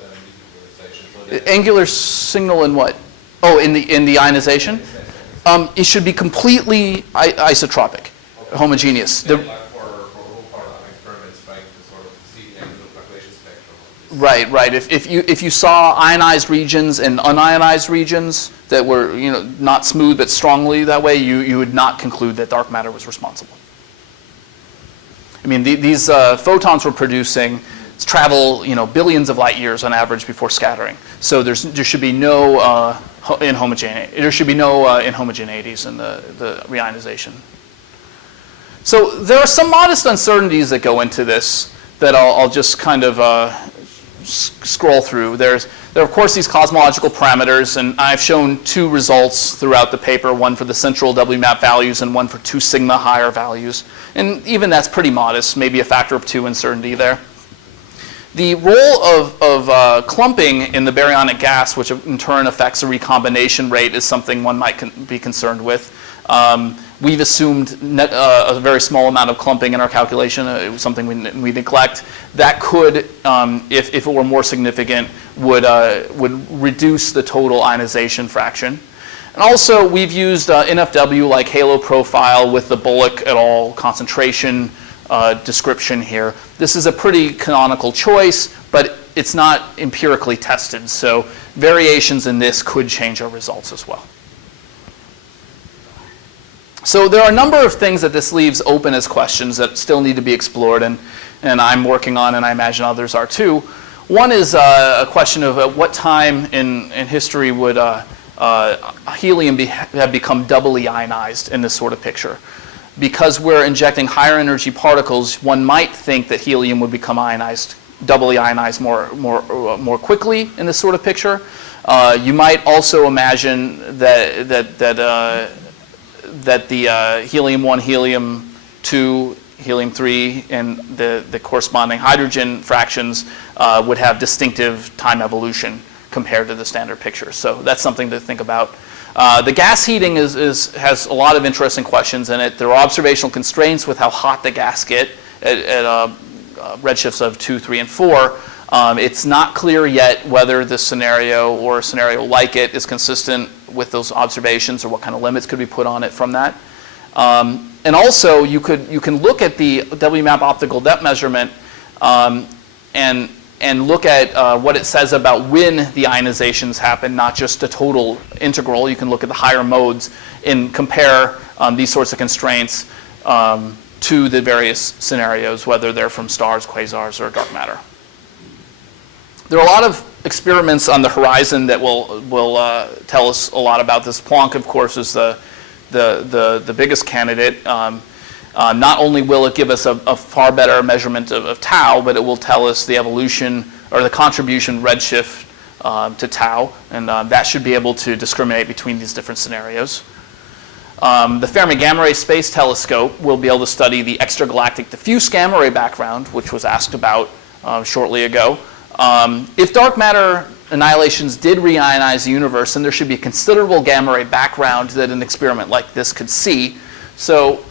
deionization. So that Angular signal in what? Oh, in the ionization? It should be completely isotropic, homogeneous. like for all part of experiments, trying to sort of see the angular calculation spectrum of this. Right. If you saw ionized regions and unionized regions that were not smooth but strongly that way, you would not conclude that dark matter was responsible. I mean, these photons we're producing travel billions of light years on average before scattering. So there should be no inhomogeneity. There should be no inhomogeneities in the reionization. So there are some modest uncertainties that go into this that I'll just kind of scroll through. There are, of course, these cosmological parameters, and I've shown two results throughout the paper, one for the central WMAP values and one for 2 sigma higher values. And even that's pretty modest, maybe a factor of 2 uncertainty there. The role of clumping in the baryonic gas, which in turn affects the recombination rate, is something one might be concerned with. We've assumed a very small amount of clumping in our calculation. It was something we neglect. That could, if it were more significant, would reduce the total ionization fraction. And also, we've used NFW like halo profile with the Bullock et al. Concentration description here. This is a pretty canonical choice, but it's not empirically tested. So variations in this could change our results as well. So there are a number of things that this leaves open as questions that still need to be explored, and I'm working on, and I imagine others are too. One is a question of at what time in history would helium have become doubly ionized in this sort of picture. Because we're injecting higher energy particles, one might think that helium would become ionized, doubly ionized more quickly in this sort of picture. You might also imagine that the helium-1, helium-2, helium-3, and the corresponding hydrogen fractions would have distinctive time evolution compared to the standard picture. So that's something to think about. The gas heating has a lot of interesting questions in it. There are observational constraints with how hot the gas get at redshifts of 2, 3, and 4. It's not clear yet whether this scenario or a scenario like it is consistent with those observations, or what kind of limits could be put on it from that. And also, you can look at the WMAP optical depth measurement and look at what it says about when the ionizations happen, not just a total integral. You can look at the higher modes and compare these sorts of constraints to the various scenarios, whether they're from stars, quasars, or dark matter. There are a lot of experiments on the horizon that will tell us a lot about this. Planck, of course, is the biggest candidate. Not only will it give us a far better measurement of tau, but it will tell us the evolution or the contribution redshift to tau, and that should be able to discriminate between these different scenarios. The Fermi Gamma Ray Space Telescope will be able to study the extragalactic diffuse gamma ray background, which was asked about shortly ago. If dark matter annihilations did reionize the universe, then there should be a considerable gamma ray background that an experiment like this could see. So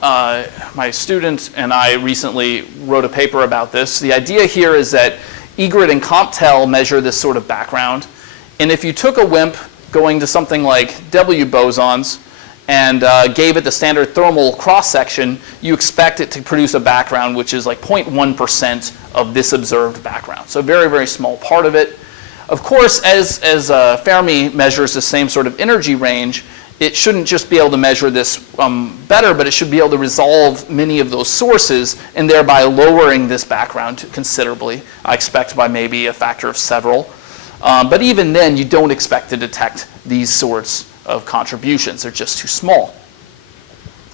my student and I recently wrote a paper about this. The idea here is that Egret and Compton measure this sort of background. And if you took a WIMP going to something like W bosons and gave it the standard thermal cross-section, you expect it to produce a background which is like 0.1% of this observed background. So a very, very small part of it. Of course, as Fermi measures the same sort of energy range, it shouldn't just be able to measure this better, but it should be able to resolve many of those sources and thereby lowering this background considerably. I expect by maybe a factor of several. But even then, you don't expect to detect these sorts of contributions. They're just too small.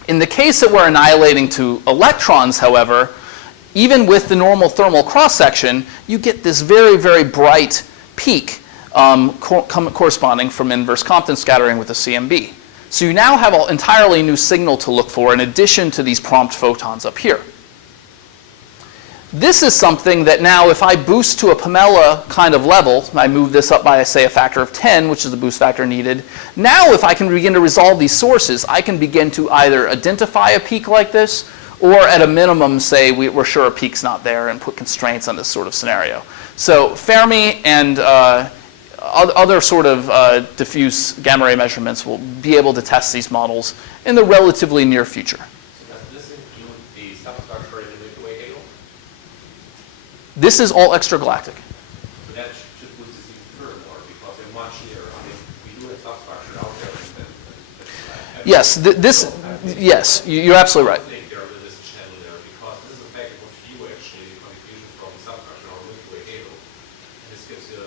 In the case that we're annihilating to electrons, however, even with the normal thermal cross-section, you get this very, very bright peak corresponding from inverse Compton scattering with the CMB. So you now have an entirely new signal to look for in addition to these prompt photons up here. This is something that now, if I boost to a Pamela kind of level, I move this up by, say, a factor of 10, which is the boost factor needed. Now, if I can begin to resolve these sources, I can begin to either identify a peak like this or at a minimum say we're sure a peak's not there and put constraints on this sort of scenario. So Fermi and other sort of diffuse gamma ray measurements will be able to test these models in the relatively near future. So does this include the substructure in the Milky Way halo? This is all extragalactic. So that should boost this even further because they're much nearer. I mean, we do have substructure out there that Yes, yes, you're absolutely right. I think there is this channel there because this is a factor of few actually, the contribution from the substructure or Milky Way halo. And this gives you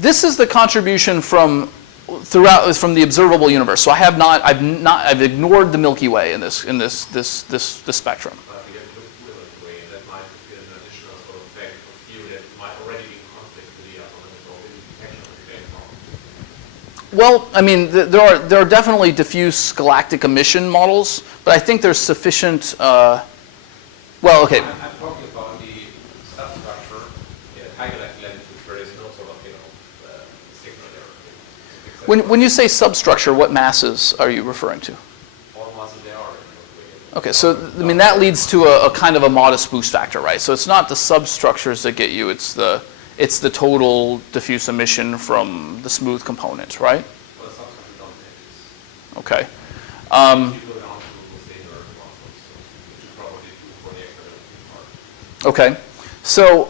This is the contribution from the observable universe. So I've ignored the Milky Way in this spectrum. but we have to look through the Milky Way, and that might be an additional sort of factor of few that might already be in conflict with the upper limit or maybe detection of the background. Well, I mean, there are definitely diffuse galactic emission models, but I think there's sufficient. Well, okay. I'm talking about the substructure at high galactic latitudes where there's no sort of, signal there. When you say substructure, what masses are you referring to? All masses they are in the Milky Way. Okay, so I mean that leads to a kind of a modest boost factor, right? So it's not the substructures that get you; it's the total diffuse emission from the smooth component, right? Well, substructure don't have this. Okay. If you go down to thinner particles, which you probably do for the extragalactic part. Okay. So,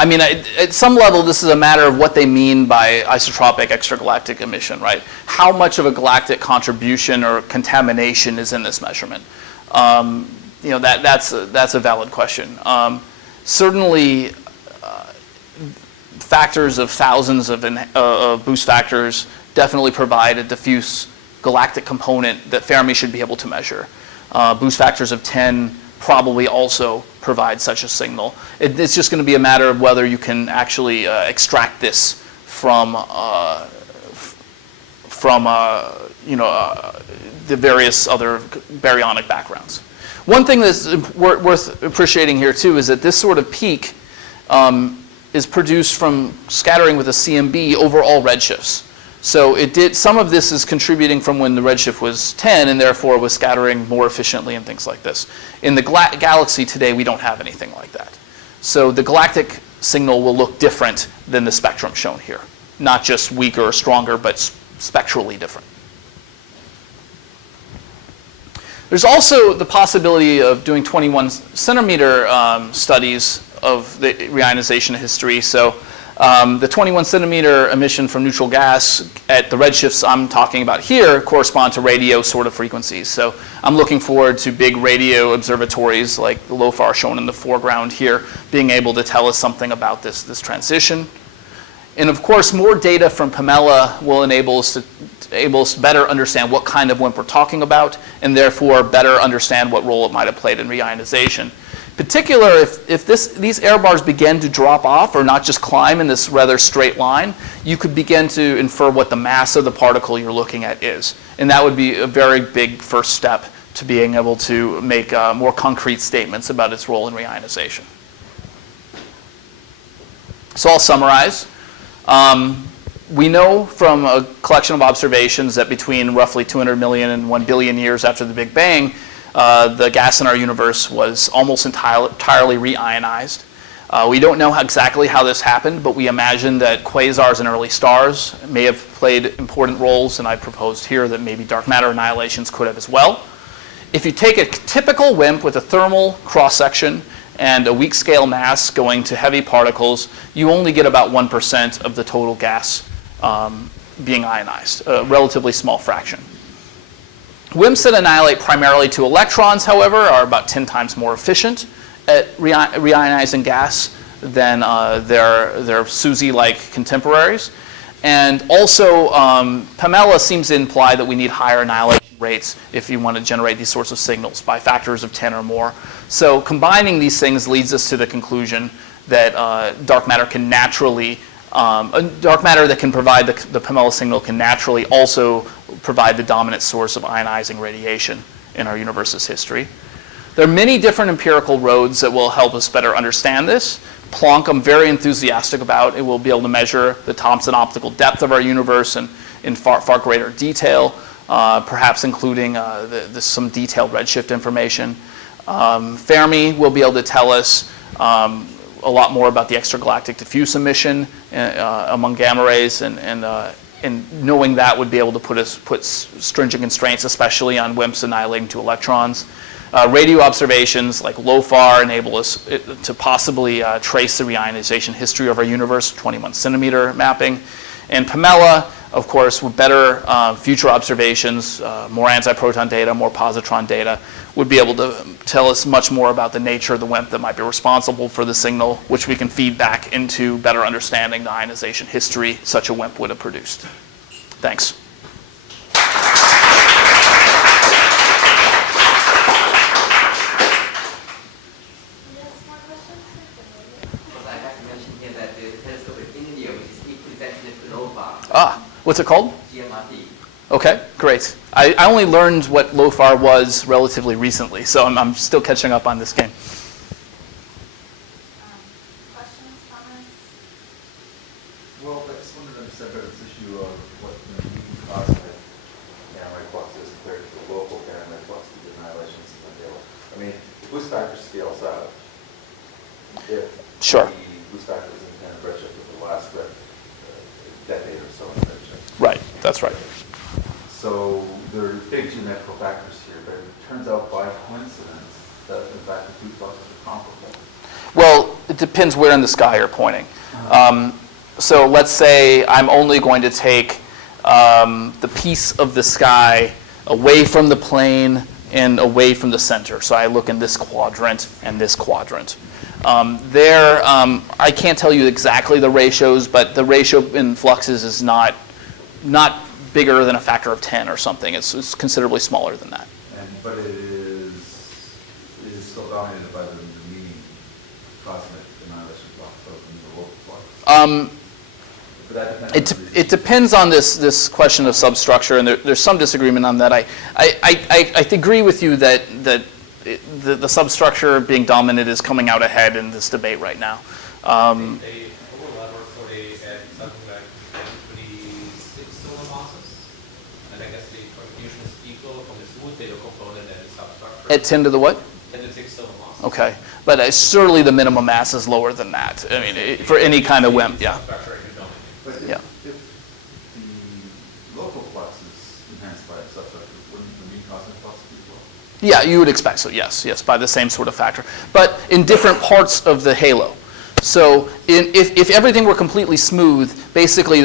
I mean, at some level, this is a matter of what they mean by isotropic extragalactic emission, right? How much of a galactic contribution or contamination is in this measurement? That's a valid question. Certainly, factors of thousands of boost factors definitely provide a diffuse galactic component that Fermi should be able to measure. Boost factors of 10 probably also provide such a signal. It's just going to be a matter of whether you can actually extract this from the various other baryonic backgrounds. One thing that's worth appreciating here too is that this sort of peak is produced from scattering with a CMB over all redshifts. So some of this is contributing from when the redshift was 10 and therefore was scattering more efficiently and things like this. In the galaxy today, we don't have anything like that. So the galactic signal will look different than the spectrum shown here. Not just weaker or stronger, but spectrally different. There's also the possibility of doing 21 centimeter studies of the reionization history. So the 21 centimeter emission from neutral gas at the redshifts I'm talking about here correspond to radio sort of frequencies. So I'm looking forward to big radio observatories like the LOFAR shown in the foreground here being able to tell us something about this transition. And of course, more data from Pamela will enable us to better understand what kind of WIMP we're talking about and therefore better understand what role it might have played in reionization. Particular, if these error bars begin to drop off or not just climb in this rather straight line, you could begin to infer what the mass of the particle you're looking at is. And that would be a very big first step to being able to make more concrete statements about its role in reionization. So I'll summarize. We know from a collection of observations that between roughly 200 million and 1 billion years after the Big Bang, the gas in our universe was almost entirely reionized. We don't know exactly how this happened, but we imagine that quasars and early stars may have played important roles, and I proposed here that maybe dark matter annihilations could have as well. If you take a typical WIMP with a thermal cross-section and a weak scale mass going to heavy particles, you only get about 1% of the total gas being ionized, a relatively small fraction. WIMPs that annihilate primarily to electrons, however, are about 10 times more efficient at reionizing gas than their SUSY-like contemporaries. And also, Pamela seems to imply that we need higher annihilation rates if you want to generate these sorts of signals by factors of 10 or more. So combining these things leads us to the conclusion that dark matter can naturally, dark matter that can provide the Pamela signal can naturally also provide the dominant source of ionizing radiation in our universe's history. There are many different empirical roads that will help us better understand this. Planck I'm very enthusiastic about. It will be able to measure the Thomson optical depth of our universe in far greater detail. perhaps including some detailed redshift information. Fermi will be able to tell us a lot more about the extragalactic diffuse emission among gamma rays, and knowing that would be able to put stringent constraints, especially on WIMPs annihilating to electrons. Radio observations like LOFAR enable us to possibly trace the reionization history of our universe, 21 centimeter mapping. And Pamela, of course, with better future observations, more antiproton data, more positron data, would be able to tell us much more about the nature of the WIMP that might be responsible for the signal, which we can feed back into better understanding the ionization history such a WIMP would have produced. Thanks. Yes, more questions? Because I have to mention here that the telescope in India, which is equivalent to LOFAR, Ah, what's it called? GMRT. Okay, great. I only learned what LOFAR was relatively recently, so I'm still catching up on this game. Questions, comments? Well, I just wanted to understand better this issue of what the mean cosmic gamma ray flux is compared to the local gamma ray flux to the annihilations of the halo. I mean, the boost factor scales out. If Sure. the boost factor is in kind of redshift of the last decade or so in redshift. Right, that's right. So there are big geometrical factors here, but it turns out by coincidence that in fact the two fluxes are comparable. Well, it depends where in the sky you're pointing. So let's say I'm only going to take the piece of the sky away from the plane and away from the center. So I look in this quadrant and this quadrant. I can't tell you exactly the ratios, but the ratio in fluxes is not bigger than a factor of 10 or something. It's considerably smaller than that. But it is still dominated by the mean cosmic annihilation flux, so the local flux. But that depends on the It depends on this question of substructure, and there's some disagreement on that. I agree with you that the substructure being dominant is coming out ahead in this debate right now. They overlap also at something like 26 solar masses, and I guess the contribution is equal from the smooth data component and the substructure. At 10 to the what? 10 to 6 solar masses. Okay, but certainly the minimum mass is lower than that. I mean, for any kind of WIMP, yeah. Substructure is dominant. But Yeah. if the local flux is enhanced by a substructure, wouldn't the mean cosmic flux be as well? Yeah, you would expect so, yes, by the same sort of factor. But in different parts of the halo. So if everything were completely smooth, basically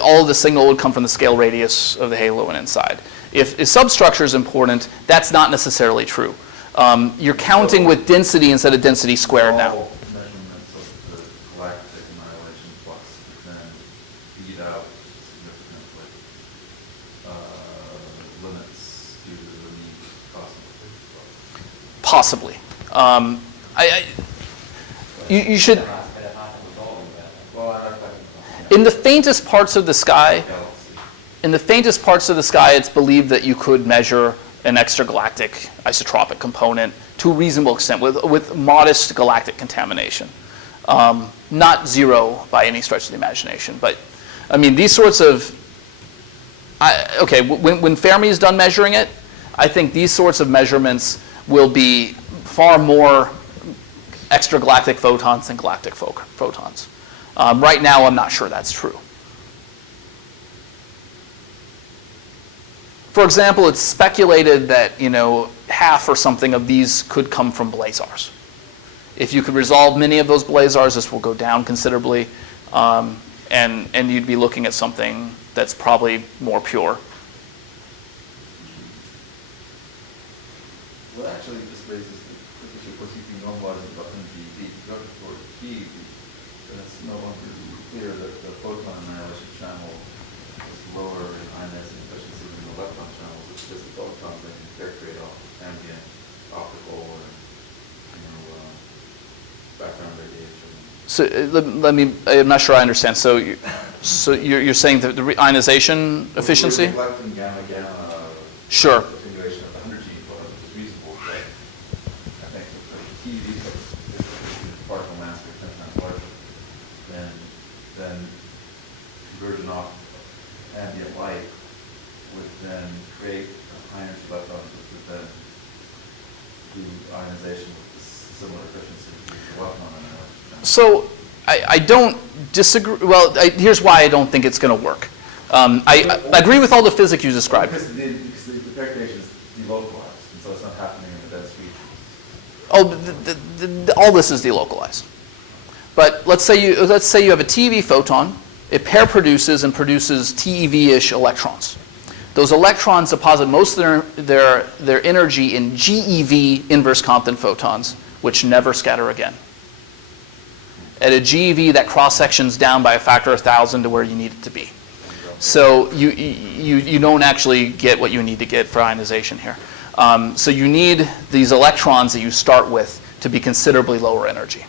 all the signal would come from the scale radius of the halo and inside. If substructure is important, that's not necessarily true. You're counting with density instead of density squared now. All measurements of the galactic annihilation flux then beat out significantly limits due to the mean cosmic flux. Possibly. You should, Well, I like that. in the faintest parts of the sky, Galaxy. it's believed that you could measure an extragalactic isotropic component to a reasonable extent with modest galactic contamination. Not zero by any stretch of the imagination, but I mean, these sorts of, when Fermi is done measuring it, I think these sorts of measurements will be far more extragalactic photons than galactic photons. Right now, I'm not sure that's true. For example, it's speculated that half or something of these could come from blazars. If you could resolve many of those blazars, this will go down considerably, and you'd be looking at something that's probably more pure. Well, actually, this raises the issue. Of course, if you normalize it up into the toward T, then it's no longer clear that the photon annihilation channel is lower in ionizing efficiency than the electron channel, which is the photons that can create ambient optical and background radiation. So I'm not sure I understand. So you're saying that the ionization efficiency? We're neglecting gamma Sure. attenuation of the 100 gene photon, which is reasonable, but I think that the TeV if particle mass is 10 times larger, then conversion off ambient light would then do ionization with similar efficiency to the electron annihilation channel? So I don't disagree. Well, here's why I don't think it's going to work. I agree with all the physics you described. Because the degradation is delocalized, and so it's not happening in the dense regions. Oh, all this is delocalized. But let's say you have a TeV photon. It pair produces and produces TeV-ish electrons. Those electrons deposit most of their energy in GeV inverse Compton photons, which never scatter again. At a GeV, that cross section's down by a factor of 1,000 to where you need it to be. So you don't actually get what you need to get for ionization here. So you need these electrons that you start with to be considerably lower energy.